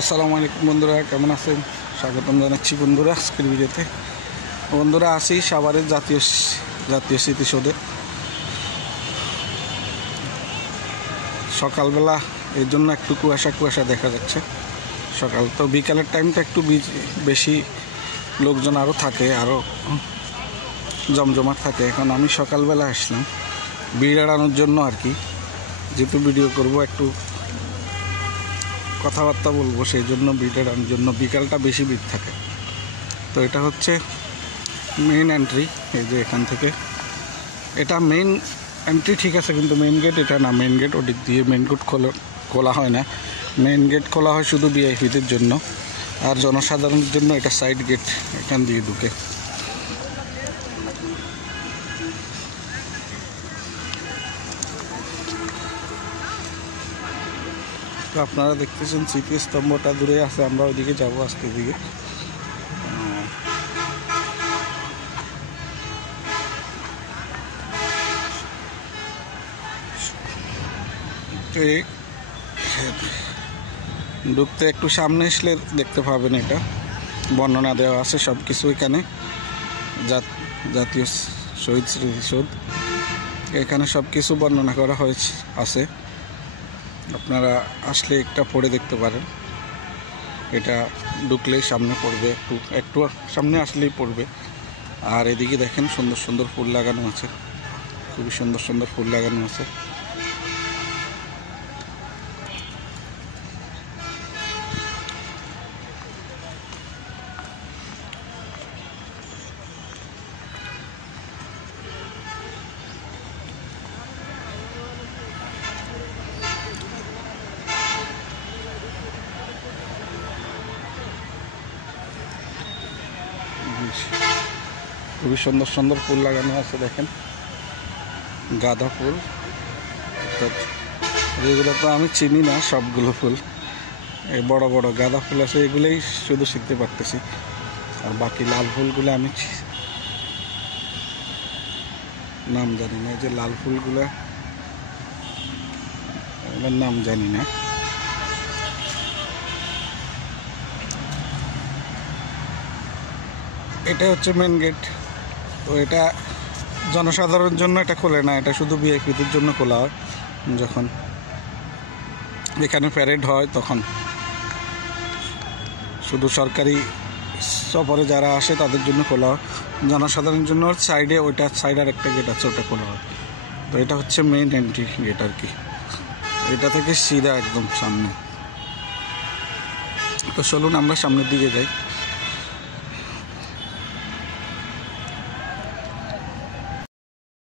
আসসালামু আলাইকুম বন্ধুরা, কেমন আছেন? স্বাগতম জানাচ্ছি বন্ধুরা আজকের ভিডিওতে। বন্ধুরা, আসি সাভারের জাতীয় স্মৃতিসৌধে। সকালবেলা এর জন্য একটু কুয়াশা দেখা যাচ্ছে। সকাল তো বিকালের টাইমটা একটু বেশি লোকজন আরও থাকে, আরও জমজমাট থাকে। এখন আমি সকালবেলা আসলাম ভিড় এড়ানোর জন্য আর কি, যেহেতু ভিডিও করব, একটু কথাবার্তা বলবো, সেই জন্য ভিড় এড়ানোর জন্য বিকালটা বেশি ভিড় থাকে। তো এটা হচ্ছে মেইন এন্ট্রি। এই যে এখান থেকে এটা মেইন এন্ট্রি, ঠিক আছে, কিন্তু মেইন গেট এটা না। মেইন গেট ওদিক দিয়ে, মেইন গেট খোলা হয় না। মেইন গেট খোলা হয় শুধু ভিআইপিদের জন্য, আর জনসাধারণের জন্য এটা সাইড গেট, এখান দিয়ে ঢুকে। তো আপনারা দেখতেছেন স্মৃতিস্তম্ভটা দূরে আছে, আমরা ওইদিকে যাবো আজকের দিকে। ঢুকতে একটু সামনে আসলে দেখতে পাবেন, এটা বর্ণনা দেওয়া আছে সব কিছু। এখানে জাতীয় শহীদ স্মৃতিসৌধ, এখানে সব কিছু বর্ণনা করা হয়েছে আছে। আপনারা আসলে একটা পড়ে দেখতে পারেন। এটা ঢুকলেই সামনে পড়বে, একটু সামনে আসলেই পড়বে। আর এদিকে দেখেন সুন্দর সুন্দর ফুল লাগানো আছে, খুবই সুন্দর সুন্দর ফুল লাগানো আছে। খুবই সুন্দর সুন্দর ফুল লাগানো আছে, দেখেন গাঁদা ফুল। এগুলো তো আমি চিনি না সবগুলো ফুল, এই বড় বড় গাঁদা ফুল আছে, এগুলোই শুধু শিখতে পারতেছি। আর বাকি লাল ফুলগুলো আমি নাম জানি না। এই যে লাল ফুলগুলো, এগুলোর নাম জানি না। এটা হচ্ছে মেন গেট। তো এটা জনসাধারণের জন্য এটা খোলে না, এটা শুধু ভিআইপিদের জন্য খোলা হয়। যখন এখানে প্যারেড হয় তখন শুধু সরকারি সফরে যারা আসে তাদের জন্য খোলা হয়। জনসাধারণের জন্য সাইডে, ওইটা সাইডের একটা গেট আছে, ওটা খোলা হয়। তো এটা হচ্ছে মেইন এন্ট্রি গেট আর কি, এটা থেকে সিধা একদম সামনে। তো চলুন আমরা সামনের দিকে যাই।